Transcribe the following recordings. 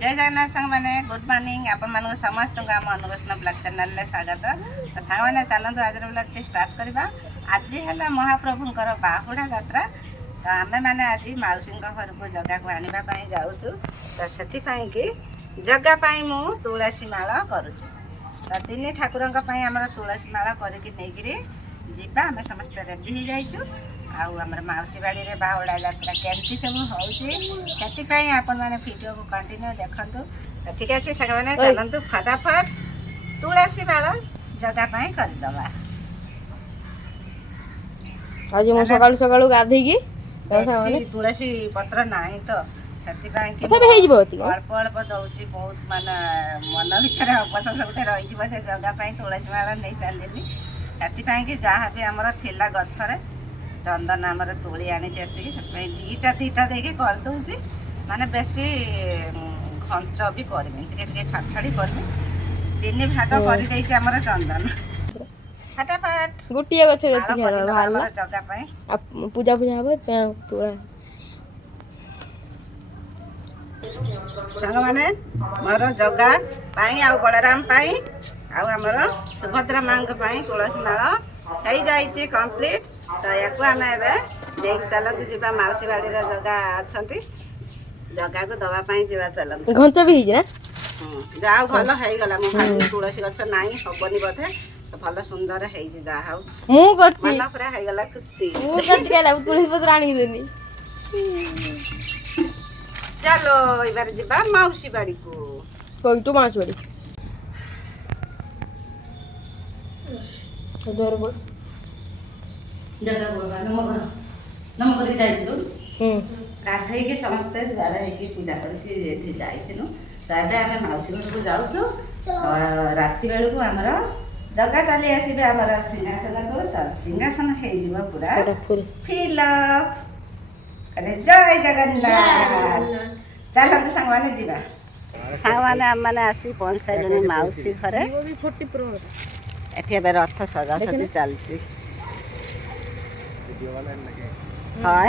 जय जगन्नाथ सांग मैंने गुड मॉर्निंग आपण मानक समस्त आम अनुकृष्ण ब्लॉग चैनल में स्वागत। तो सांग मैंने चलतु आज ब्लॉग स्टार्ट करवा। आज है महाप्रभुंर बाहुड़ा यात्रा। तो आम मैंने आज मौसी घर को जगह को आने जाऊँ। तो से जगह मु तुलसी माला करुचे। तो तीन ठाकुर आम तुलसी माला करके जीवा आम समस्त रेडी हो जाइचु। आमर मौसी बाड़ी में बाहुड़ा यात्रा केमती सब होती आपण मैंने वीडियो को कंटिन्यू देखु। तो ठीक अच्छे सांग मैंने चलतु फटाफट तुलसी माला जगह करदे। आज मो सकाळु सकाळु गाधे की तुलसी पत्र नाही तो अल्प अल्प दौची बहुत मान मन भर अवकाश गोटे रही जगह तुलसी माला नहीं पारे से जहाँ भी आमर थिला गचरे चंदन आमर तोली आनी दीटा दीटा देके करदे माने बेसी घंच भी करमी छाड़ छाड़ी करमी तीन भाग कर आमर चंदन फटाफट गोटे गछ जगह पूजा पूजा हम तोड़ा सांग मैंने मोर जगह आ बलराम आमर सुभद्रा माँ तुलसी माला हो जाइए कंप्लीट। तो या आम एवं चलते जावा मौसी बाड़ी जगह अच्छा जगह को दवापाई जा चलते घंच भी जाओ भल हो गला मुझे तुलसी गछ ना हेनी बोधे तो भल सुंदर पूरा हो गला खुशी तुलसी पत्र आनी देनी। चलो इबार जा मौसी बाड़ी को कोईटू मौसी बाड़ी गाधे समस्ते गाधे पूजा करके जाइलु। तो आम मौसी घर को जाऊँ। राति बेलू आमर जगह चली आसबे आमर सिंहासन को। तो सिंहासन हो पूरा फिलअप अरे जय जगन्नाथ। चलते सांग मैंने जीवा सांग मैंने आम मैंने आसी पहुँच सारे मौसी घरे। एटी ए रथ सजासजी चलती हाँ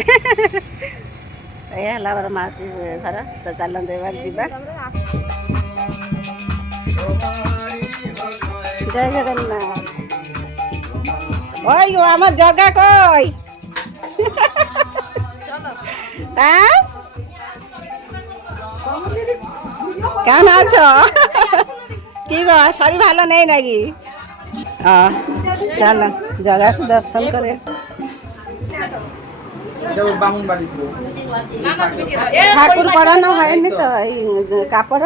ये मोर मौसी घर। तो चलते जीवा जय जगन्नाथ। ओई आम जगह कई क्या ना कि सरी भाल नहीं ना कि चल जगह को दर्शन करे। ठाकुर पड़ा ना है तो कापड़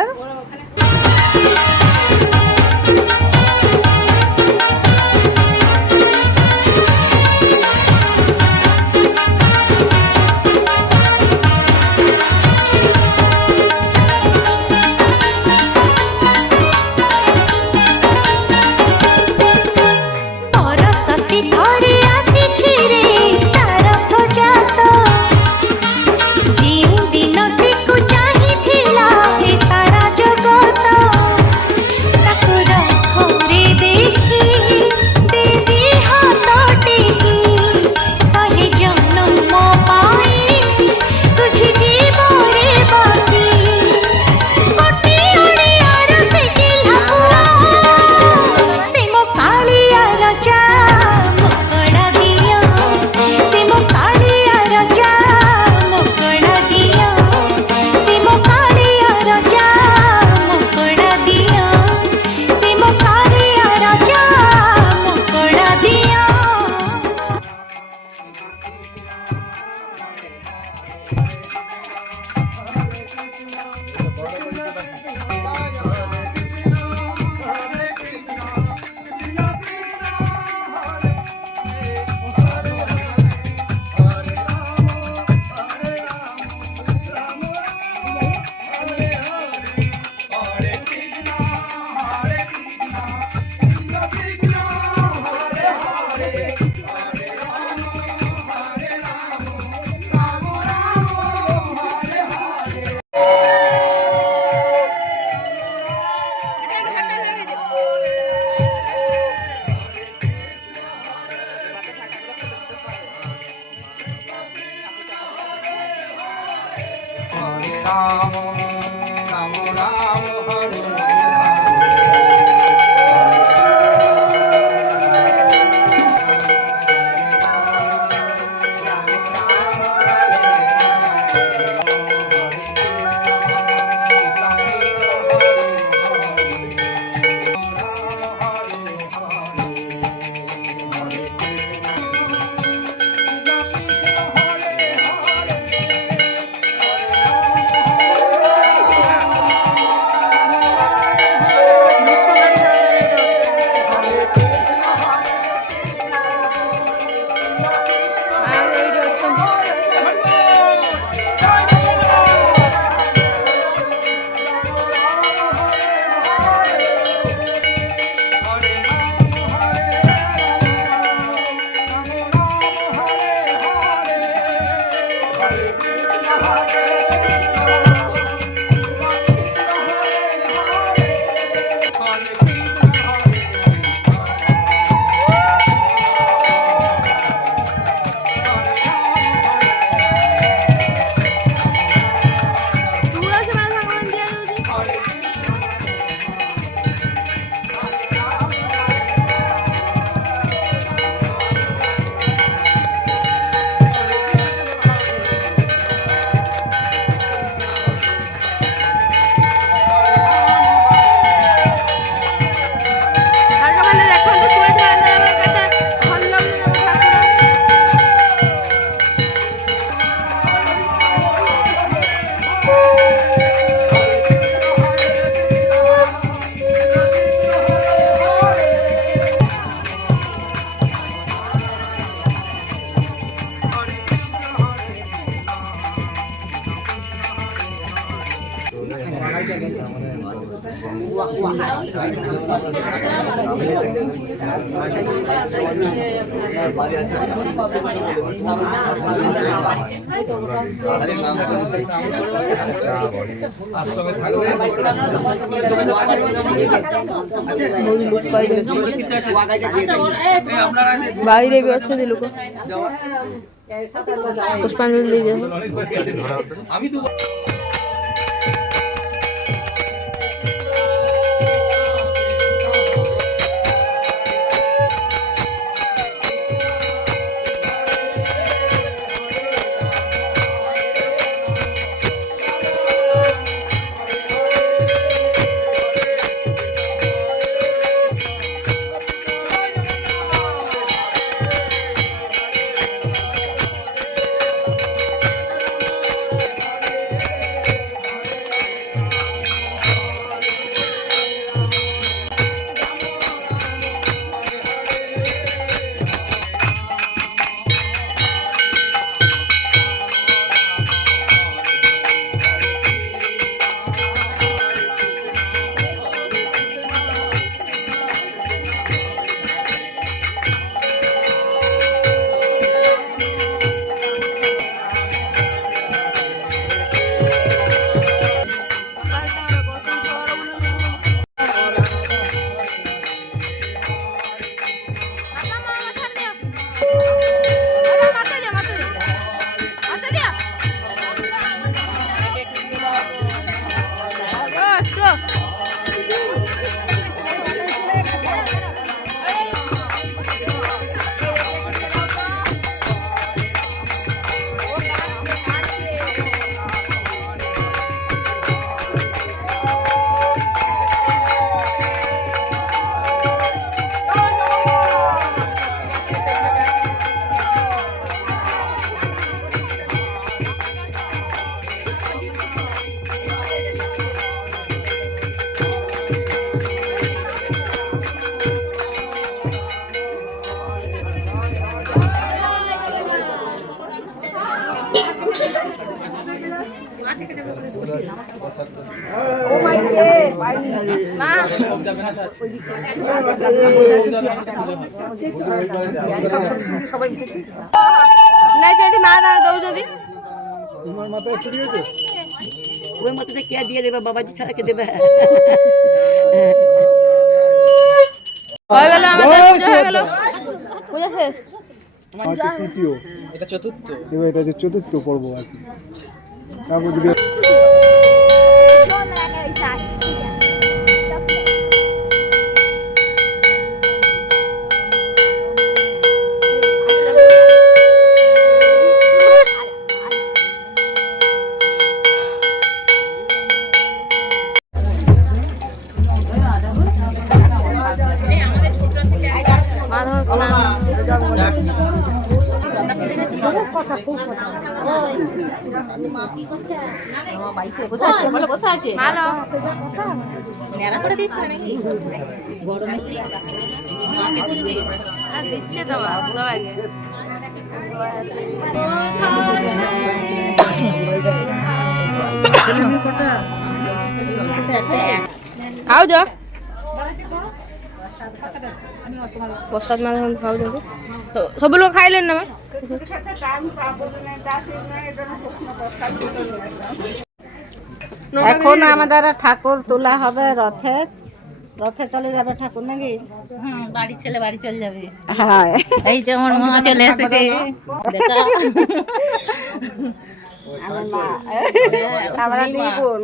ବାଡ଼ିରେ ବି ଅଛନ୍ତି ଲୋକ ପୁଷ୍ପାଞ୍ଜଳି ଦେଇଦିଅ। ନାଇଁ ସେଠି ମା ନା ଦଉଛନ୍ତି তোমার মাথায় চুরি হয়েছে ওই মতো কে দিয়ে দেবে বাবাজি ছাড়া কে দেবে হয়ে গেল আমাদের পূজা হয়ে গেল পূজা শেষ তৃতীয় এটা চতুর্থ এবার এটা যে চতুর্থ পর্ব আর কি তারপর যদি দিচ্ছে তোমার সবাইকে খাও যা প্রসাদ মানে খাওଛନ୍ତି ସବୁ ଲୋକ ଖାଇଲେଣି ନା এখন আমাদের ঠাকুর তোলা হবে রথে রথে চলে যাবে ঠাকুর নাকি বাড়ি ছেলে বাড়ি চলে যাবে হ্যাঁ এই যে আমার মা চলে এসেছে দেখা আমরা দুই বোন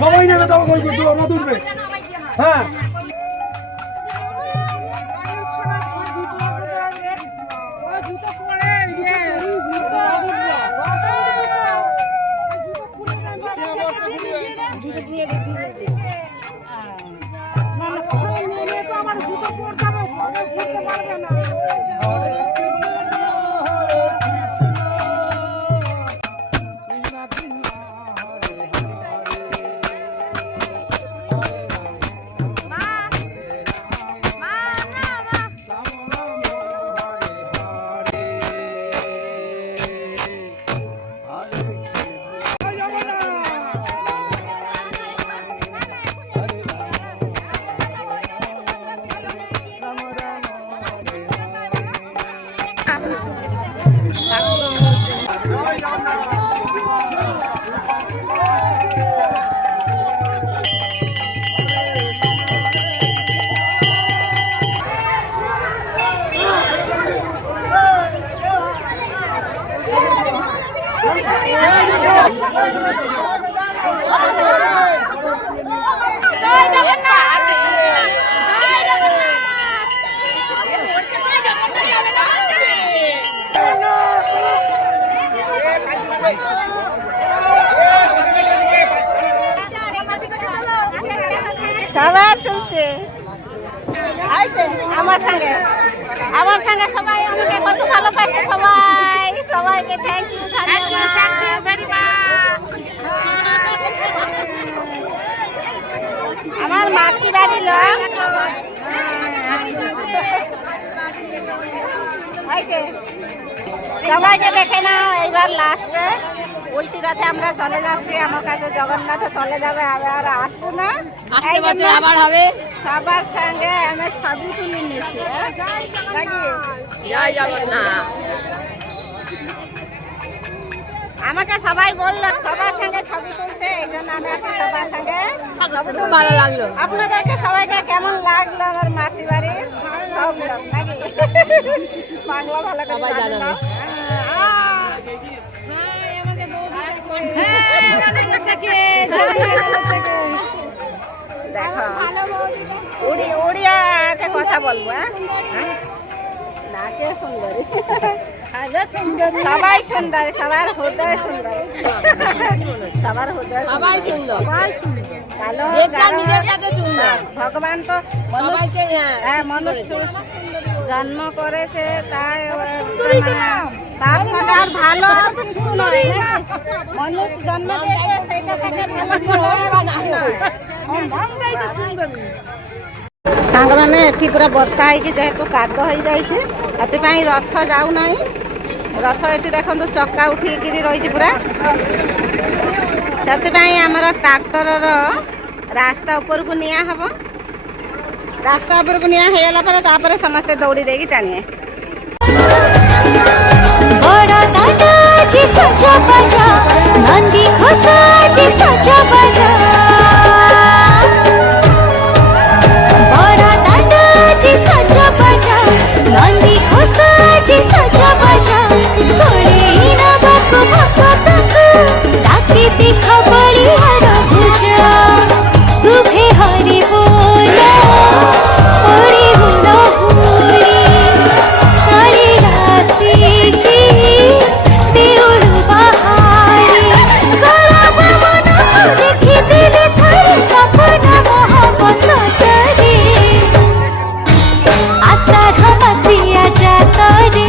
সবাই নেবে তখন রথ উঠবে হ্যাঁ সবাই তুলছে আমার সঙ্গে সবাই আমাকে কত ভালো পাইছে সবাইকে থ্যাংক ইউ আমার মাসি বাড়ি লোক সবাইকে দেখে নাও এইবার লাস্টে উল্টি রাতে আমরা চলে যাচ্ছি আমার কাছে জগন্নাথে চলে যাবে আর আসবো না এই জন্য আবার হবে সবার সঙ্গে আমি ছবি তুলে নিয়েছি আমাকে সবাই বললো সবার সঙ্গে ছবি তুলতে এই জন্য আমি আসি সবার সঙ্গে ভালো লাগলো আপনাদেরকে সবাইকে কেমন লাগলো আমার মাসি বাড়ির সব লোক নাকি বাংলা ভালো সবাই জানো দেখো উড়িয়াতে কথা বলবো নাকে সুন্দরী সবাই সুন্দর সবার হৃদয় সুন্দর সবার হৃদয় সবাই সুন্দর ভগবান তো মনুষ্য জন্ম করেছে তাই তার সাথে আর ভালো মনুষ্য জন্ম দিয়েছে সেইটা থেকে ସାଙ୍ଗମାନେ ଏଠି ପୁରା ବର୍ଷା ହେଇକି ଯେହେତୁ କାଦ ହେଇଯାଇଛି ସେଥିପାଇଁ ରଥ ଯାଉନାହିଁ ରଥ ଏଠି ଦେଖନ୍ତୁ ଚକା ଉଠିକିରି ରହିଛି ପୁରା ସେଥିପାଇଁ ଆମର ଟ୍ରାକ୍ଟରର ରାସ୍ତା ଉପରକୁ ନିଆ ହେବ ରାସ୍ତା ଉପରକୁ ନିଆ ହେଇଗଲା ପରେ ତାପରେ ସମସ୍ତେ ଦୌଡ଼ି ଦେଇକି ଟାଣିବେ आषाढ़ मसिया जातरे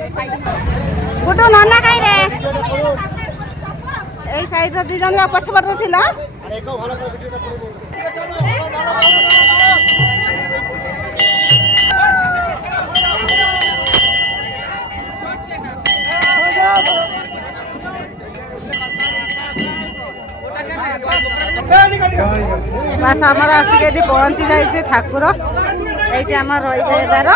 गुड्डू नन्ना कहीं रे এই সাইডে দুজন পছপটে ছিল বাস আমার আসিকি এটি পৌঁছি যাইছে ঠাকুর এইটি আমার রয়েছে এবার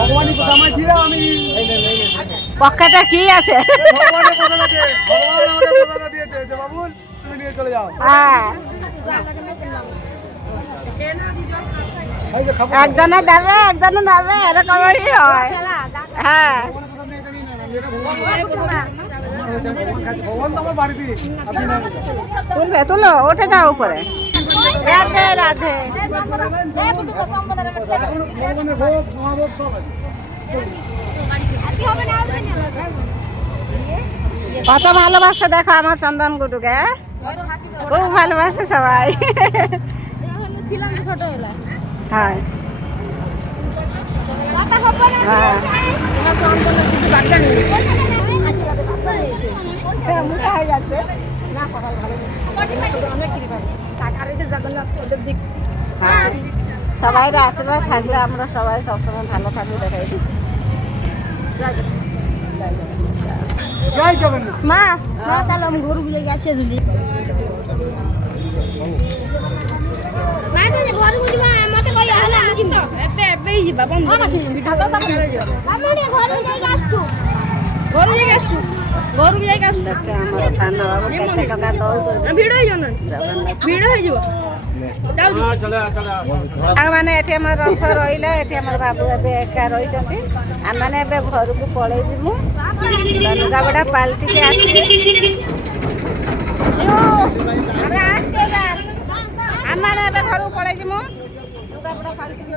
ভগবানই কথা আমায় দিলা আমি পকেটে কি আছে ভগবানের কথা আছে ভগবান আমাকে কথা দিয়েছে যে বাবুল তুমি নিয়ে চলে যাও হ্যাঁ এই যে খাবো একজনে দেবে এরকমই হয় হ্যাঁ ভগবান তো আমার বাড়িতে আপনি না তুলবে তুলো উঠে যাও উপরে রাধে রাধে ভগবানের ভোগ মহাভোগ সব আছে কত ভালোবাসে দেখো আমার চন্দন গুটুকে খুব ভালোবাসে সবাই হ্যাঁ মোটা হয়ে যাচ্ছে সবাই আশীর্বাদ থাকলে আমরা সবাই সবসময় ভালো থাকলে দেখাই জয় জগন্নাথ মা মা তাহলে আমি ঘর বুঝে গেছে দিদি মা তো ঘর বুঝবা মতে কই হলা আমি এবে ଯିବା বন্ধ মাসি ঢাকা তা মামনি ঘর বুঝে গেছু ঘর বুঝে গেছু ঘর বুঝে গেছু ଆମର ପାନ ବାବୁ କେତେ ଟଙ୍କା ଦଉଛନ୍ତି ଭିଡ ହେଇଯିବ ନା ଭିଡ ହେଇଯିବ ସାଙ୍ଗମାନେ ଏଠି ଆମର ରଥ ରହିଲା ଏଠି ଆମର ବାବୁ ଏବେ ଏକା ରହିଛନ୍ତି ଆମମାନେ ଏବେ ଘରକୁ ପଳେଇ ଯିବୁ ଲୁଗାପଟା ପାଲଟିକି ଆସିବେ ଆମମାନେ ଏବେ ଘରକୁ ପଳେଇ ଯିବୁ ଲୁଗାପଟା ପାଲଟିକି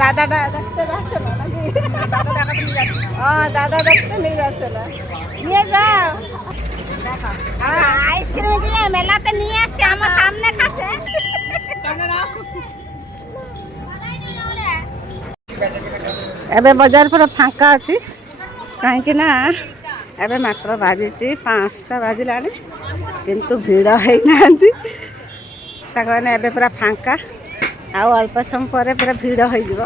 দাদাটা দেখতে যাচ্ছে না নাকি দাদা দেখতে নিয়ে যাচ্ছে না নিয়ে যাও দেখো আইসক্রিম কিনে মেলাতে নিয়ে আসছে আমার সামনে খাচ্ছে ଏବେ ବଜାର ପୁରା ଫାଙ୍କା ଅଛି କାହିଁକି ନା ଏବେ ମାତ୍ର ବାଜିଛି 5ଟା ବାଜିଲାଣି କିନ୍ତୁ ଭିଡ଼ ହେଇନାହାନ୍ତି ସାଙ୍ଗମାନେ ଏବେ ପୁରା ଫାଙ୍କା ଆଉ ଅଳ୍ପ ସମୟ ପରେ ପୁରା ଭିଡ଼ ହେଇଯିବ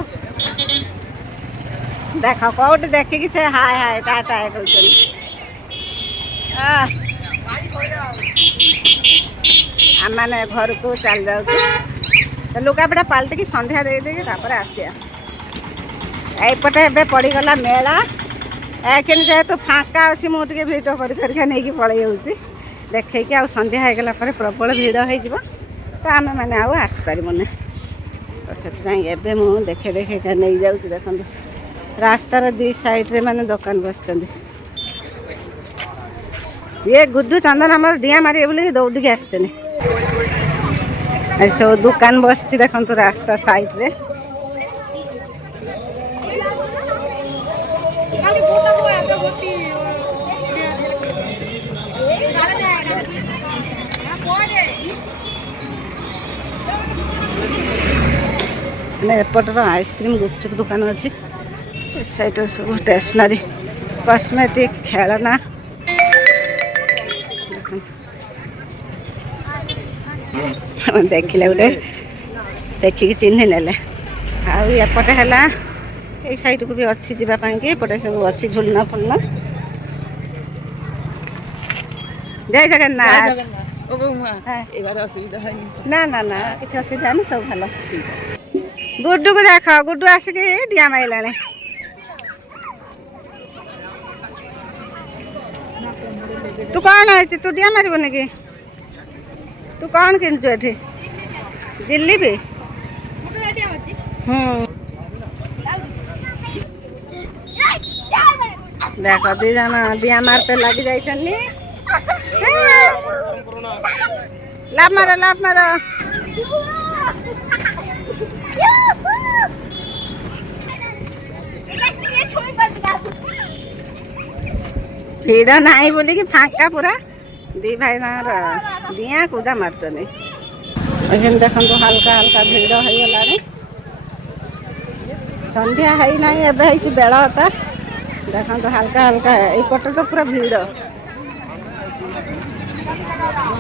ଦେଖ କୋଉଠି ଦେଖିକି ସେ ହାଏ ହାଏ ଟାଟା କହୁଛନ୍ତି ଆମମାନେ ଘରକୁ ଚାଲି ଯାଉଛୁ ଲୁଗାପଟା ପାଲଟିକି ସନ୍ଧ୍ୟା ଦେଇଦେଇକି ତାପରେ ଆସିବା এইপଟେ ଏବେ ପଡ଼ିଗଲା ମେଳା କିନ୍ତୁ ଯେହେତୁ ଫାଙ୍କା ଅଛି ମୁଁ ଟିକେ ଭିଡ଼ିଓ କରିକା ନେଇକି ପଳେଇ ଯାଉଛି ଦେଖେଇକି ଆଉ ସନ୍ଧ୍ୟା ହେଇଗଲା ପରେ ପ୍ରବଳ ଭିଡ଼ ହେଇଯିବ ତ ଆମେମାନେ ଆଉ ଆସିପାରିବୁନି ତ ସେଥିପାଇଁ ଏବେ ମୁଁ ଦେଖେଇକା ନେଇଯାଉଛି ଦେଖନ୍ତୁ ରାସ୍ତାର ଦୁଇ ସାଇଡ଼ରେ ମାନେ ଦୋକାନ ବସିଛନ୍ତି ଇଏ ଗୁଡୁ ଚନ୍ଦନ ଆମର ଡିଆଁ ମାରିବେ ବୋଲିକି ଦୌଡ଼ିକି ଆସିଛନ୍ତି ଏସବୁ ଦୋକାନ ବସିଛି ଦେଖନ୍ତୁ ରାସ୍ତା ସାଇଡ଼ରେ एपटर आइसक्रीम गुपचुप दुकान अच्छी सैटा सब स्टेशनरी कॉस्मेटिक खेलना देखिले गोटे देखिकी चिन्ह नेले आउपटे है ये साइड को भी अच्छी जावाई पटे सब अच्छी झुलना फुलना जय जगन्नाथ ना ना ना किसी असुविधा नहीं सब भल गुड्डू को देख गुड्डू आसिक डिया माइला तू कौन है तू डिया मारबन कि तू कौन किनुचु एठी जिलेबी देख दी जन दिया मारते लगी जाइछन्नी लाभ मारो भीड़ नहीं बोली कि फाँका पूरा दी भाई दिया कूदा मारचनी देखो हल्का हल्का भीड़ हो गला संध्या है ना एवं बेल होता देखो हल्का हल्का यपटे तो पूरा भीड़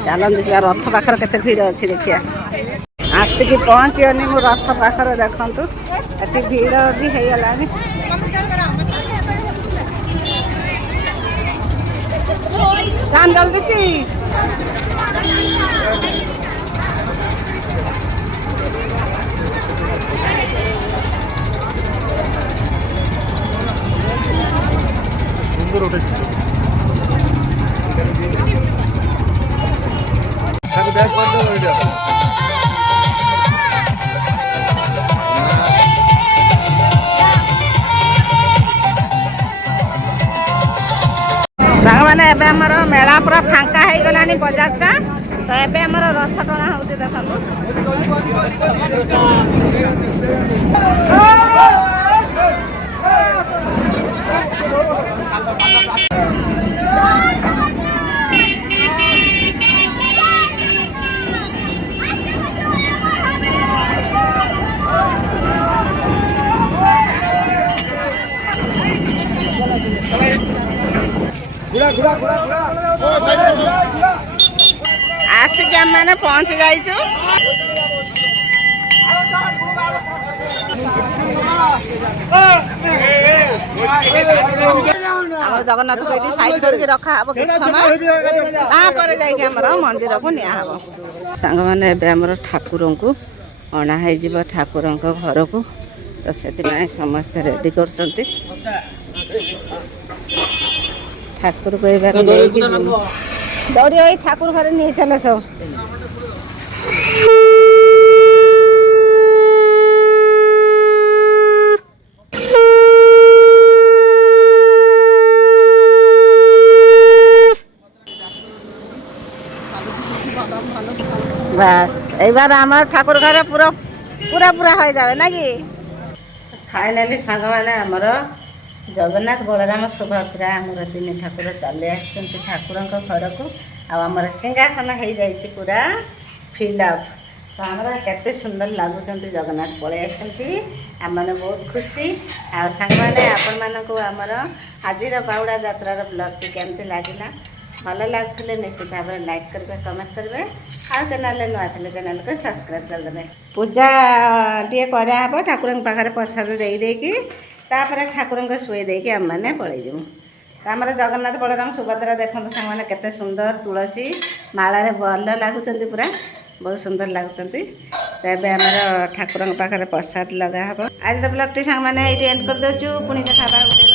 चलते देखिए रथ पाखर केते भीड़ अच्छी देखिए आसिक पहुँचनी मो रथ पाखर देखु ये भीड़ भी हो गला जान जल्दी ची সুন্দর উঠেছে ব্যাগ বন্ধ হয়ে যাবে सागवाने एबे हमर मेला पूरा फांका हो गलानी बाजार टा तो एबे हमर रथ टଣା होते देखो आसिक आम मैंने पहुँची जाइचु जगन्नाथ को ये साइड करके रखा हम कि समय मंदिर को निया सांग मैंने ठाकुर को अणा हो ठाकुर घर को तो से समस्त रेडी कर ठाकुर को दौड़ी वही ठाकुर घर नहीं चले सब बस एक बार हमारे ठाकुर घर पूरा पूरा पूरा हो जाए ना कि फाइनाली सांग मैंने आमर जगन्नाथ बलराम सुभद्रा आमर तीन ठाकुर चली आसुँच ठाकुर घर को आमर सिंहासन हो जाए पूरा फिलअप तो आमर केते सुंदर लगुच जगन्नाथ पलि आम मैंने बहुत खुशी सांग मैंने आपण मानक आमर आज बाहुड़ा यात्रार ब्लॉग केमती लगिला भल लगुले निश्चित भाव में लाइक करेंगे कमेंट करेंगे आउ चैनल नुआ थे चैनल को सब्सक्राइब करदे पूजा टे कराब ठाकुर पाखे प्रसाद देकी ठाकुर शुए देकी आम मैंने पलैजु आम जगन्नाथ बलराम सुभद्रा देखो सामने केते सुंदर तुलसी मालारे भल लगुच पूरा बहुत सुंदर लगुच तेज आम ठाकुर पाखे प्रसाद लगा आज ब्लॉग टी सांग मैंने ये एंड कर देचु पुणी देखा।